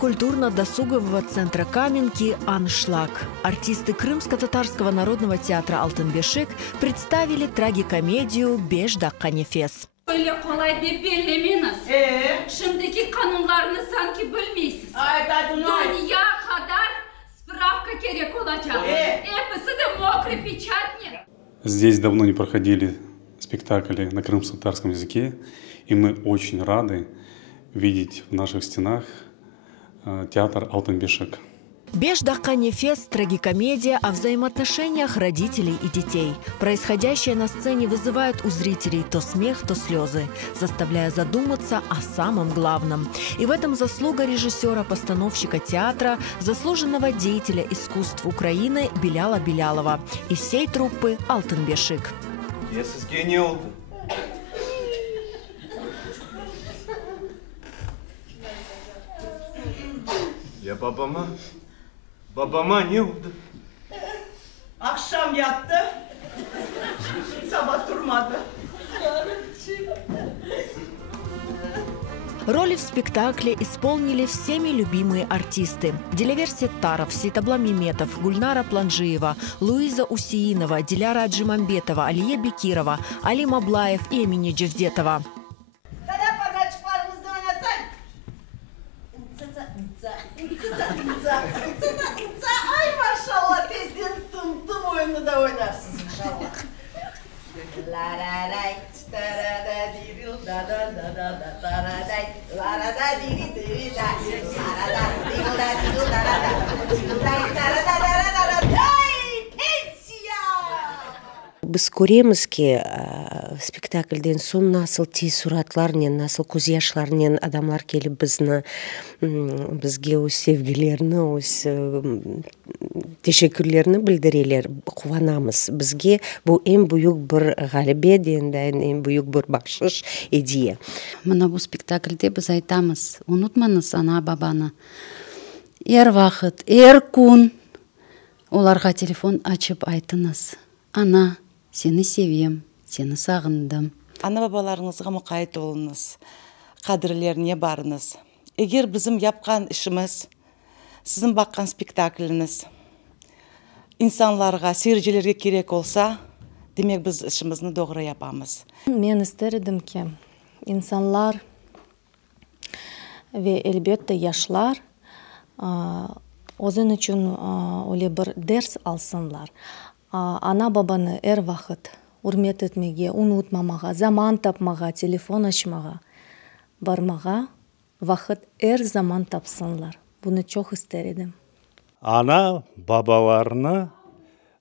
культурно-досугового центра «Каменки» «Аншлаг». Артисты Крымско-татарского народного театра «Алтынбешик» представили трагикомедию «Беш дакка нефес». Öyle kolay bir bileminiz. Şimdiki kanunlarını sanki bilmiyorsunuz. Dünya kadar spravka gerek olacak. Hepsi de mokri печатни. Здесь давно не проходили спектакли на крымско-татарском языке, и мы очень рады видеть в наших стенах театр «Алтынбешик». «Беш дакка нефес» – трагикомедия о взаимоотношениях родителей и детей. Происходящее на сцене вызывает у зрителей то смех, то слезы, заставляя задуматься о самом главном. И в этом заслуга режиссера-постановщика театра, заслуженного деятеля искусств Украины Беляла Белялова и всей труппы «Алтынбешик». Ya babama ne oldu? Akşam yattı, sabah durmadı. Роли в спектакле исполнили всеми любимые артисты. Дилявер Сеттаров, Ситабла Меметов, Гульнара Планжиева, Луиза Усиинова, Диляра Аджимамбетова, Алия Бекирова, Али Маблаев и Эмине Джевдетова. Ay maşallah tezden tım oyunu da oynarsınız inşallah. Біз көреміз ке спектакльден соң насыл тез сұратларнен, насыл көз яшларнен адамлар келіп бізге өз севгілеріні, өз тешекірлеріні білдірелер, қуанамыз. Бізге бұл ең бұйық бір ғалібет, ең бұйық бір бақшыш идея. Мына бұл спектакльде біз айтамыз, ұнытмаңыз ана бабаны. Ер вақыт, ер күн оларға телефон açып айтыңыз. Ана, сені севем, сені сағындым. Ана бабаларыңызға мұқайт олыңыз, қадірлеріне барыңыз. Егер біздің япқан ішіміз, сіздің баққан спектакліңіз инсанларға, сүйіржелерге керек олса, демек біз ішімізді доғыры япамыз. Мен істердім ке, инсанлар ve elbette yaşlar onun için öyle bir ders alsınlar. Ана бабаны әр вақыт үрмет етмеге, ұнытмамаға, заман тапмаға, телефон ашмаға, бармаға вақыт әр заман тапсынлар. Бұны çok істердім. Ана бабаларына,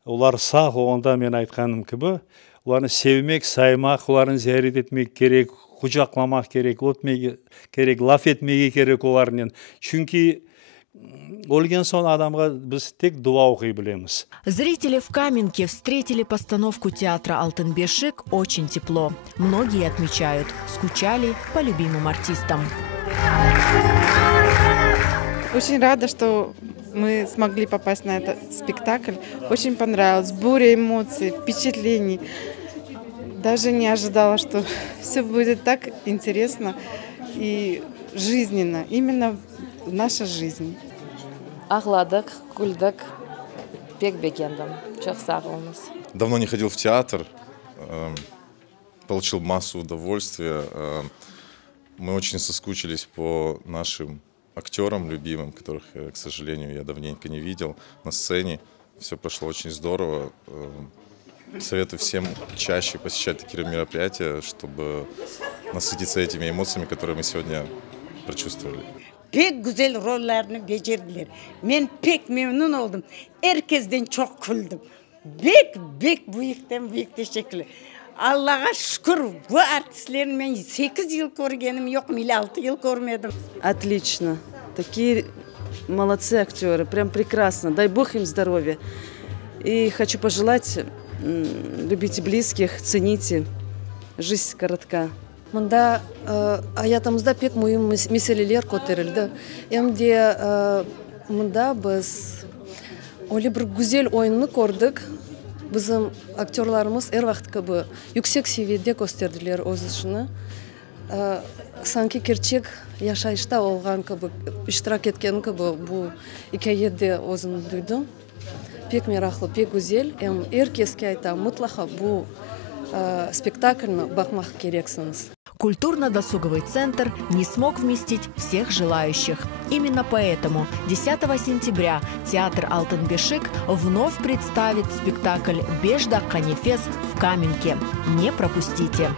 олар сақ оғанда мен айтқаным кібі, оларны sevmek, саймақ, оларын зәрет етмек керек, құжақламақ керек, өтмеге керек, лаф етмеге керек оларынан. Чүнки өлген соң адамға біз тек дуа оқи білеміз. Зрители в Каменке встретили постановку театра «Алтынбешик» очень тепло. Многие отмечают, скучали по любимым артистам. Очень рада, что мы смогли попасть на этот спектакль. Очень понравилось. Буря эмоций, впечатлений. Даже не ожидала, что все будет так интересно и жизненно. Именно наша жизнь. Ağladık, güldük, pek beğendim. Çok sağ olunuz. Давно не ходил в театр, получил массу удовольствия. Мы очень соскучились по нашим актерам любимым, которых, к сожалению, я давненько не видел на сцене. Все прошло очень здорово. Советую всем чаще посещать такие мероприятия, чтобы насытиться этими эмоциями, которые мы сегодня прочувствовали. Pek güzel rollerini becerdiler. Ben pek memnun oldum. Herkesten çok güldüm. Bek büyük teşekkürler. Allah'a şükür bu artistlerin ben 8 yıl görgenim yok, 6 yıl görmedim. Отлично. Такие молодцы актеры, прям прекрасно. Дай Бог им здоровья. И хочу пожелать, любите близких, цените. Жизнь коротка. Мында аятымызда пек мөһим мәсьәләләр күтәрелде. Әмдә мында без олы бер гүзәл ойынны күрдек. Безнең актерларыбыз һәр вакыт кебек yüksek seviyede gösterdiler öz işini. санки керчек яшайышта олған кебек иштирак эткеним кебек бул хикаеде өзүм дуйдум. Пек мераклуу, пек гүзел. Эркеске айтам, мутлака бул спектакльны бакмак керексиңиз. Культурно-досуговый центр не смог вместить всех желающих. Именно поэтому 10 сентября театр «Алтын бешик» вновь представит спектакль «Бежда Канифес» в Каменке. Не пропустите!